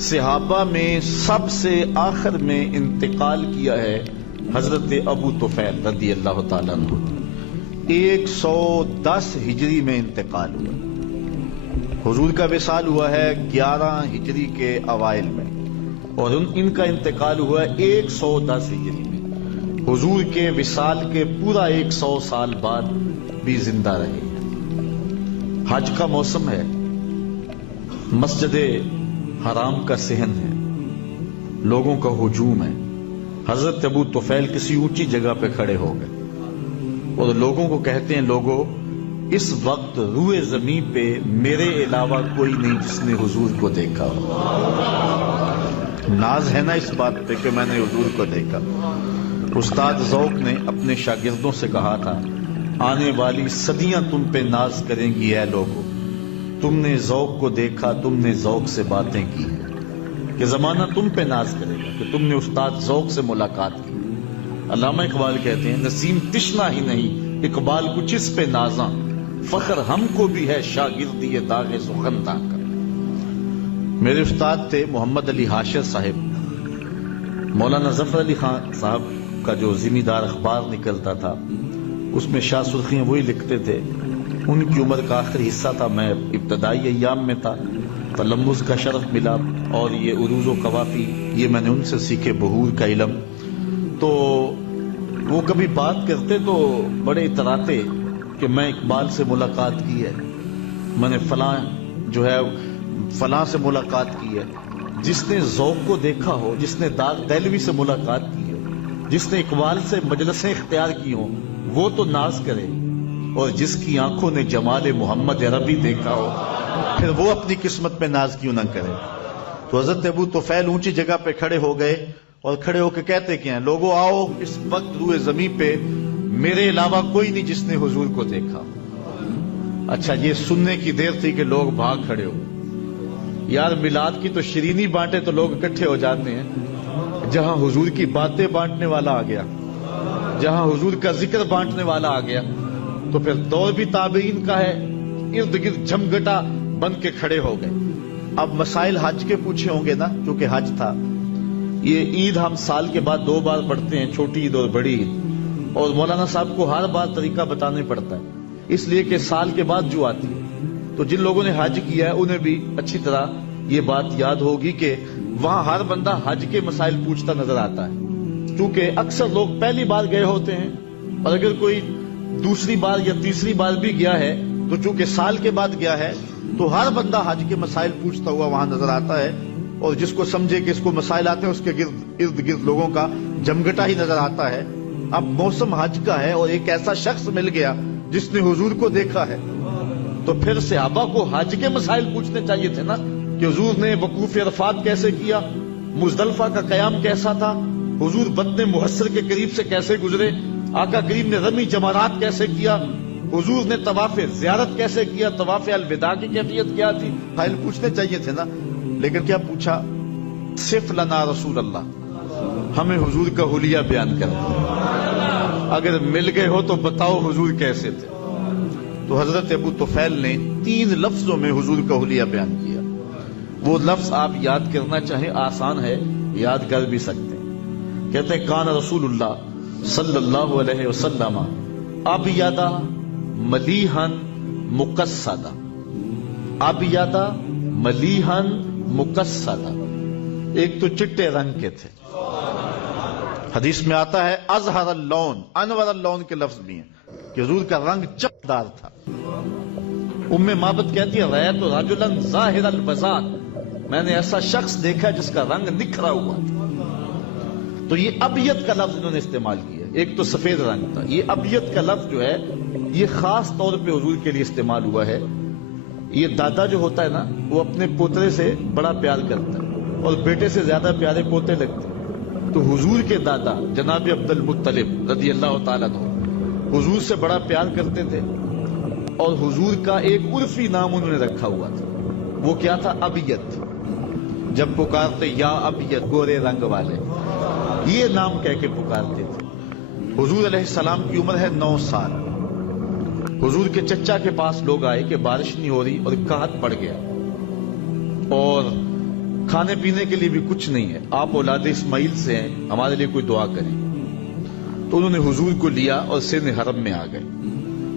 صحابہ میں سب سے آخر میں انتقال کیا ہے حضرت ابو طفیل رضی اللہ تعالیٰ عنہ. 110 ہجری میں انتقال ہوا. حضور کا وصال ہوا ہے 11 ہجری کے اوائل میں، اور ان کا انتقال ہوا ہے 110 ہجری میں. حضور کے وصال کے پورا 100 سال بعد بھی زندہ رہے. حج کا موسم ہے، مسجد حرام کا صحن ہے، لوگوں کا ہجوم ہے. حضرت ابو طفیل کسی اونچی جگہ پہ کھڑے ہو گئے اور لوگوں کو کہتے ہیں، لوگوں اس وقت روئے زمین پہ میرے علاوہ کوئی نہیں جس نے حضور کو دیکھا. ناز ہے نا اس بات پہ کہ میں نے حضور کو دیکھا. استاد ذوق نے اپنے شاگردوں سے کہا تھا، آنے والی صدیاں تم پہ ناز کریں گی اے لوگوں، تم نے ذوق کو دیکھا، تم نے ذوق سے باتیں کی ہیں. کہ زمانہ تم پہ ناز کرے گا کہ تم نے استاد ذوق سے ملاقات کی. علامہ اقبال کہتے ہیں، نسیم تشنا ہی نہیں اقبال کچھ اس پہ نازاں، فخر ہم کو بھی ہے شاگردی داغ سخنداں کا. میرے استاد تھے محمد علی حاشر صاحب. مولانا ظفر علی خان صاحب کا جو ذمہ دار اخبار نکلتا تھا اس میں شاہ سرخیاں وہی لکھتے تھے. ان کی عمر کا آخری حصہ تھا، میں ابتدائی ایام میں تھا. تلمذ کا شرف ملا، اور یہ عروض و قوافی یہ میں نے ان سے سیکھے، بہور کا علم. تو وہ کبھی بات کرتے تو بڑے اتراتے کہ میں اقبال سے ملاقات کی ہے، میں نے فلاں جو ہے فلاں سے ملاقات کی ہے. جس نے ذوق کو دیکھا ہو، جس نے داغ دہلوی سے ملاقات کی ہو، جس نے اقبال سے مجلسیں اختیار کی ہوں، وہ تو ناز کرے. اور جس کی آنکھوں نے جمال محمد عربی دیکھا ہو، پھر وہ اپنی قسمت پہ ناز کیوں نہ کرے. تو حضرت ابو طفیل اونچی جگہ پہ کھڑے ہو گئے اور کھڑے ہو کے کہتے کہ ہیں، لوگوں آؤ، اس وقت روئے زمین پہ میرے علاوہ کوئی نہیں جس نے حضور کو دیکھا. اچھا، یہ سننے کی دیر تھی کہ لوگ بھاگ کھڑے ہو. یار میلاد کی تو شیرینی بانٹے تو لوگ اکٹھے ہو جاتے ہیں. جہاں حضور کی باتیں بانٹنے والا آ گیا، جہاں حضور کا ذکر بانٹنے والا آ گیا، تو پھر دور بھی تابعین کا ہے. ارد گرد جھمگٹا بن کے کھڑے ہو گئے. اب مسائل حج کے پوچھے ہوں گے نا، کیونکہ حج تھا. یہ عید ہم سال کے بعد 2 بار پڑھتے ہیں، چھوٹی عید اور بڑی عید. اور مولانا صاحب کو ہر بار طریقہ بتانا پڑتا ہے، اس لیے کہ سال کے بعد جو آتی ہے. تو جن لوگوں نے حج کیا ہے انہیں بھی اچھی طرح یہ بات یاد ہوگی کہ وہاں ہر بندہ حج کے مسائل پوچھتا نظر آتا ہے. کیونکہ اکثر لوگ پہلی بار گئے ہوتے ہیں، اور اگر کوئی دوسری بار یا تیسری بار بھی گیا ہے تو چونکہ سال کے بعد گیا ہے تو ہر بندہ حج کے مسائل پوچھتا ہوا وہاں نظر آتا ہے. اور جس کو سمجھے کہ اس کو مسائل آتے ہیں اس کے ارد گرد لوگوں کا جمگٹا ہی نظر آتا ہے. اب موسم حج کا ہے اور ایک ایسا شخص مل گیا جس نے حضور کو دیکھا ہے، تو پھر صحابہ کو حج کے مسائل پوچھنے چاہیے تھے نا، کہ حضور نے وقوف عرفات کیسے کیا، مزدلفہ کا قیام کیسا تھا، حضور بطن محصر کے قریب سے کیسے گزرے، آقا کریم نے رمی جمرات کیسے کیا، حضور نے طواف زیارت کیسے کیا، طواف الوداع کی کیفیت کیا تھی. فائل پوچھنے چاہیے تھے نا. لیکن کیا پوچھا؟ صف لنا رسول اللہ، ہمیں حضور کا حلیہ بیان کر دو، اگر مل گئے ہو تو بتاؤ حضور کیسے تھے. تو حضرت ابو طفیل نے 3 لفظوں میں حضور کا حلیہ بیان کیا. وہ لفظ آپ یاد کرنا چاہیں آسان ہے، یاد کر بھی سکتے ہیں. کہتے ہیں، کان رسول اللہ صلی اللہ علیہ وسلم ابیض ملیحا مقصدا. ابیض ملیحا مقصدا، ایک تو چٹے رنگ کے تھے. حدیث میں آتا ہے ازہر اللون، انور اللون کے لفظ بھی ہیں کہ حضور کا رنگ چمکدار تھا. ام معبد کہتی ہے، رأیت رجلا ظاہر البزاط، میں نے ایسا شخص دیکھا جس کا رنگ نکھرا ہوا تھا. تو یہ ابیض کا لفظ انہوں نے استعمال کیا. ایک تو سفید رنگ تھا، یہ ابیض کا لفظ جو ہے یہ خاص طور پہ حضور کے لیے استعمال ہوا ہے. یہ دادا جو ہوتا ہے نا، وہ اپنے پوترے سے بڑا پیار کرتا ہے اور بیٹے سے زیادہ پیارے پوتے لگتے ہیں. تو حضور کے دادا جناب عبد المطلب رضی اللہ تعالیٰ عنہ حضور سے بڑا پیار کرتے تھے، اور حضور کا ایک عرفی نام انہوں نے رکھا ہوا تھا. وہ کیا تھا؟ ابیض. جب پکارتے یا ابیض، گورے رنگ والے، یہ نام کہہ کے پکارتے تھے. حضور علیہ السلام کی عمر ہے 9 سال. حضور کے چچا کے پاس لوگ آئے کہ بارش نہیں ہو رہی اور قحط پڑ گیا، اور کھانے پینے کے لیے بھی کچھ نہیں ہے، آپ اولاد اسماعیل سے ہیں، ہمارے لیے کوئی دعا کریں۔ تو انہوں نے حضور کو لیا اور سن حرم میں آ گئے۔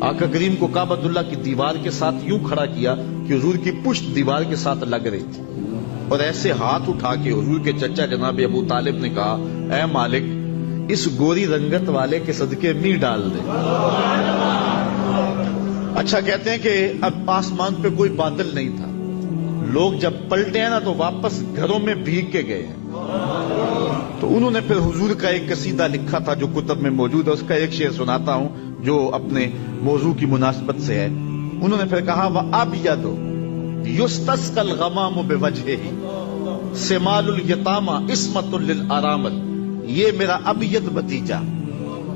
آقا کریم کو کعبۃ اللہ کی دیوار کے ساتھ یوں کھڑا کیا کہ حضور کی پشت دیوار کے ساتھ لگ رہی تھی، اور ایسے ہاتھ اٹھا کے حضور کے چچا جناب ابو طالب نے کہا، اے مالک، اس گوری رنگت والے کے صدقے می ڈال دے۔ اچھا، کہتے ہیں کہ اب آسمان پہ کوئی بادل نہیں تھا، لوگ جب پلٹے ہیں نا تو واپس گھروں میں بھیگ کے گئے ہیں۔ تو انہوں نے پھر حضور کا ایک قصیدہ لکھا تھا جو کتب میں موجود ہے، اس کا ایک شعر سناتا ہوں جو اپنے موضوع کی مناسبت سے ہے۔ انہوں نے پھر کہا، وَأَبْيَضُ يُسْتَسْقَى الْغَمَامُ بِوَجْهِهِ سِمَالُ الْيَتَامَى عِصْمَةٌ لِلْأَرَامِلِ، یہ میرا ابیض بھتیجا،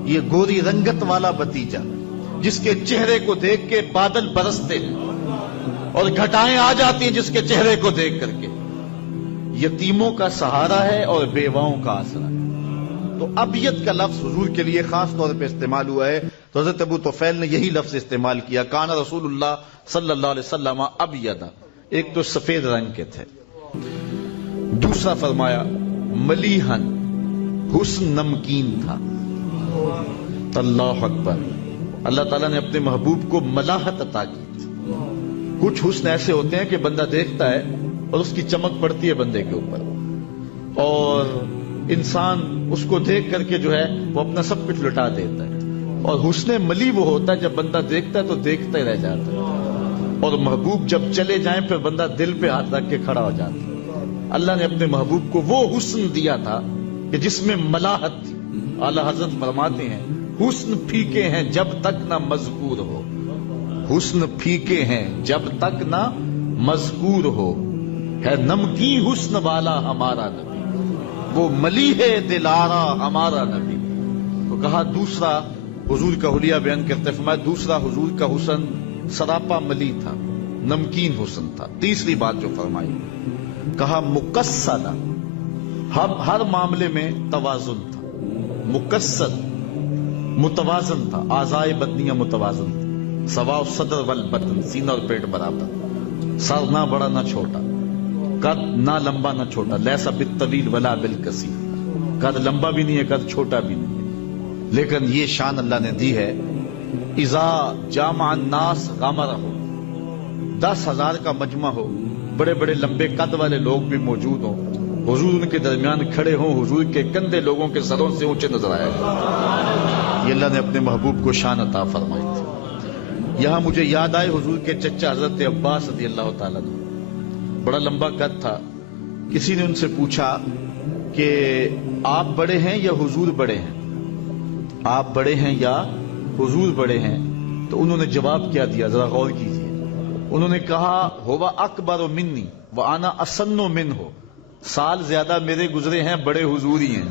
یہ گوری رنگت والا بھتیجا جس کے چہرے کو دیکھ کے بادل برستے ہیں اور گھٹائیں آ جاتی ہیں جس کے چہرے کو دیکھ کر کے، یتیموں کا سہارا ہے اور بیواؤں کا آسرا ہے۔ تو ابیض کا لفظ حضور کے لیے خاص طور پہ استعمال ہوا ہے، تو حضرت ابو طفیل نے یہی لفظ استعمال کیا، کان رسول اللہ صلی اللہ علیہ وسلم ابیض، ایک تو سفید رنگ کے تھے، دوسرا فرمایا ملیحن، حسن نمکین تھا۔ اللہ اکبر، اللہ تعالیٰ نے اپنے محبوب کو ملاحت عطا کی تھی۔ کچھ حسن ایسے ہوتے ہیں کہ بندہ دیکھتا ہے اور اس کی چمک پڑتی ہے بندے کے اوپر، اور انسان اس کو دیکھ کر کے جو ہے وہ اپنا سب کچھ لٹا دیتا ہے، اور حسن ملی وہ ہوتا ہے جب بندہ دیکھتا ہے تو دیکھتا ہی رہ جاتا ہے، اور محبوب جب چلے جائیں پھر بندہ دل پہ ہاتھ رکھ کے کھڑا ہو جاتا ہے۔ اللہ نے اپنے محبوب کو وہ حسن دیا تھا کہ جس میں ملاحت تھی۔ اعلیٰ حضرت فرماتے ہیں، حسن پھیکے ہیں جب تک نہ مذکور ہو، حسن پھیکے ہیں جب تک نہ مذکور ہو، ہے نمکی حسن والا ہمارا نبی، وہ ملی ہے دلارا ہمارا نبی۔ تو کہا دوسرا حضور کا حلیہ بیان کرتے فرمایا، دوسرا حضور کا حسن سراپا ملی تھا، نمکین حسن تھا۔ تیسری بات جو فرمائی، کہا مقصدہ، ہر معاملے میں توازن تھا، مقصد متوازن تھا، اعضائے بدنیاں متوازن تھا، سواء الصدر والبطن، سینہ اور پیٹ برابر، سر نہ بڑا نہ چھوٹا، قد نہ لمبا نہ چھوٹا، لیسا بالطویل ولا بالقصیر، قد لمبا بھی نہیں ہے قد چھوٹا بھی نہیں ہے، لیکن یہ شان اللہ نے دی ہے، اذا جامع الناس غمرہ، 10,000 کا مجمع ہو، بڑے بڑے لمبے قد والے لوگ بھی موجود ہوں، حضور ان کے درمیان کھڑے ہوں، حضور کے کندھے لوگوں کے سروں سے اونچے نظر آئے گا۔ یہ اللہ نے اپنے محبوب کو شان عطا فرمائی تھی۔ یہاں مجھے یاد آئے حضور کے چچا حضرت عباس رضی اللہ تعالیٰ عنہ، بڑا لمبا قد تھا۔ کسی نے ان سے پوچھا کہ آپ بڑے ہیں یا حضور بڑے ہیں، آپ بڑے ہیں یا حضور بڑے ہیں؟ تو انہوں نے جواب کیا دیا، ذرا غور کیجیے۔ انہوں نے کہا، ہوا اکبر منی وانا اسن منہ، سال زیادہ میرے گزرے ہیں، بڑے حضور ہی ہیں۔